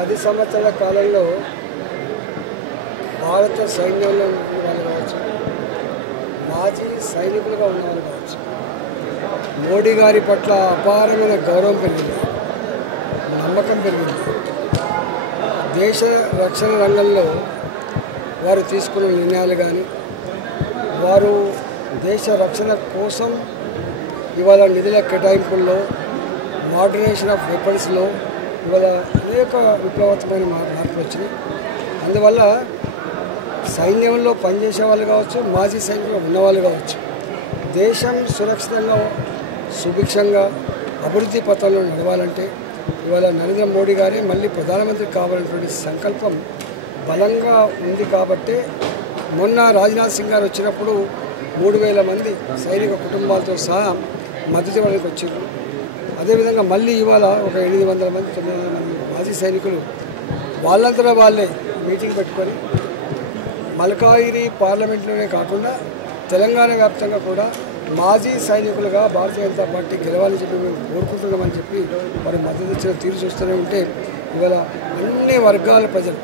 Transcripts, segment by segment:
10 సంవత్సరాల కాలంలో భారత సైన్యంలో ఉన్న వాళ్ళు కావచ్చు, మాజీ సైనికులుగా ఉన్నవాళ్ళు కావచ్చు, మోడీ గారి పట్ల అపారమైన గౌరవం పెరిగింది, నమ్మకం పెరిగింది. దేశ రక్షణ రంగంలో వారు తీసుకున్న నిర్ణయాలు కానీ, వారు దేశ రక్షణ కోసం ఇవాళ నిధుల కేటాయింపుల్లో, మోడర్నైజేషన్ ఆఫ్ వెపన్స్లో ఇవాళ అనేక విప్లవాత్మకమైన మార్పులు వచ్చినాయి. అందువల్ల సైన్యంలో పనిచేసే వాళ్ళు కావచ్చు, మాజీ సైనికులు ఉన్నవాళ్ళు కావచ్చు, దేశం సురక్షితంగా సుభిక్షంగా అభివృద్ధి పథంలో నడవాలంటే ఇవాళ నరేంద్ర మోడీ గారే మళ్ళీ ప్రధానమంత్రి కావాలనేటువంటి సంకల్పం బలంగా ఉంది. కాబట్టే మొన్న రాజ్నాథ్ సింగ్ గారు వచ్చినప్పుడు 3000 మంది సైనిక కుటుంబాలతో సహా మద్దతు ఇవ్వడానికి వచ్చారు. అదేవిధంగా మళ్ళీ ఇవాళ ఒక 800 మంది 900 మంది మాజీ సైనికులు వాళ్ళంతటా వాళ్ళే మీటింగ్ పెట్టుకొని మల్కాయిరి పార్లమెంట్లోనే కాకుండా తెలంగాణ వ్యాప్తంగా కూడా మాజీ సైనికులుగా భారతీయ జనతా పార్టీ గెలవాలని చెప్పి మేము కోరుకుంటున్నామని చెప్పి వారు మద్దతు ఇచ్చిన తీరు చూస్తూనే ఉంటే ఇవాళ అన్ని వర్గాల ప్రజలు,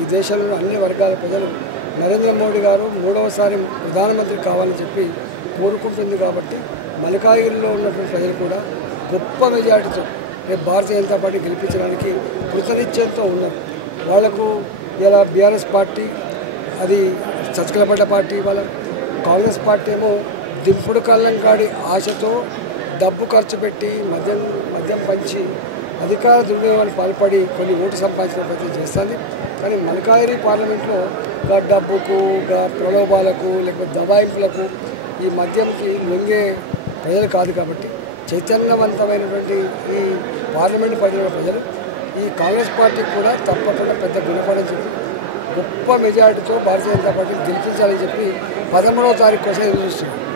ఈ దేశంలో అన్ని వర్గాల ప్రజలు నరేంద్ర మోడీ గారు 3వసారి ప్రధానమంత్రి కావాలని చెప్పి కోరుకుంటుంది. కాబట్టి మల్కాయిరిలో ఉన్నటువంటి ప్రజలు కూడా గొప్ప మెజార్టీతో రేపు భారతీయ జనతా పార్టీ గెలిపించడానికి కృతనిశ్చయంతో ఉన్నారు. వాళ్లకు ఇలా బీఆర్ఎస్ పార్టీ అది చచ్కలపడ్డ పార్టీ, వాళ్ళ కాంగ్రెస్ పార్టీ ఏమో దింపుడు కళ్ళంకాడి ఆశతో డబ్బు ఖర్చు పెట్టి మద్యం పంచి అధికార దుర్వినియోగానికి పాల్పడి కొన్ని ఓటు సంపాదించిన ప్రయత్నం చేస్తుంది. కానీ మల్కాయిరి పార్లమెంట్లో డబ్బుకు, ప్రలోభాలకు, లేకపోతే దబాయింపులకు, ఈ మద్యంకి లొంగే ప్రజలు కాదు. కాబట్టి చైతన్యవంతమైనటువంటి ఈ పార్లమెంట్ పరిధిలో ప్రజలు ఈ కాంగ్రెస్ పార్టీకి కూడా తప్పకుండా పెద్ద గుణపడని చెప్పి గొప్ప మెజారిటీతో భారతీయ జనతా పార్టీని గెలిపించాలని చెప్పి 13వ తారీఖు కోసం ఎదురు చూస్తున్నారు.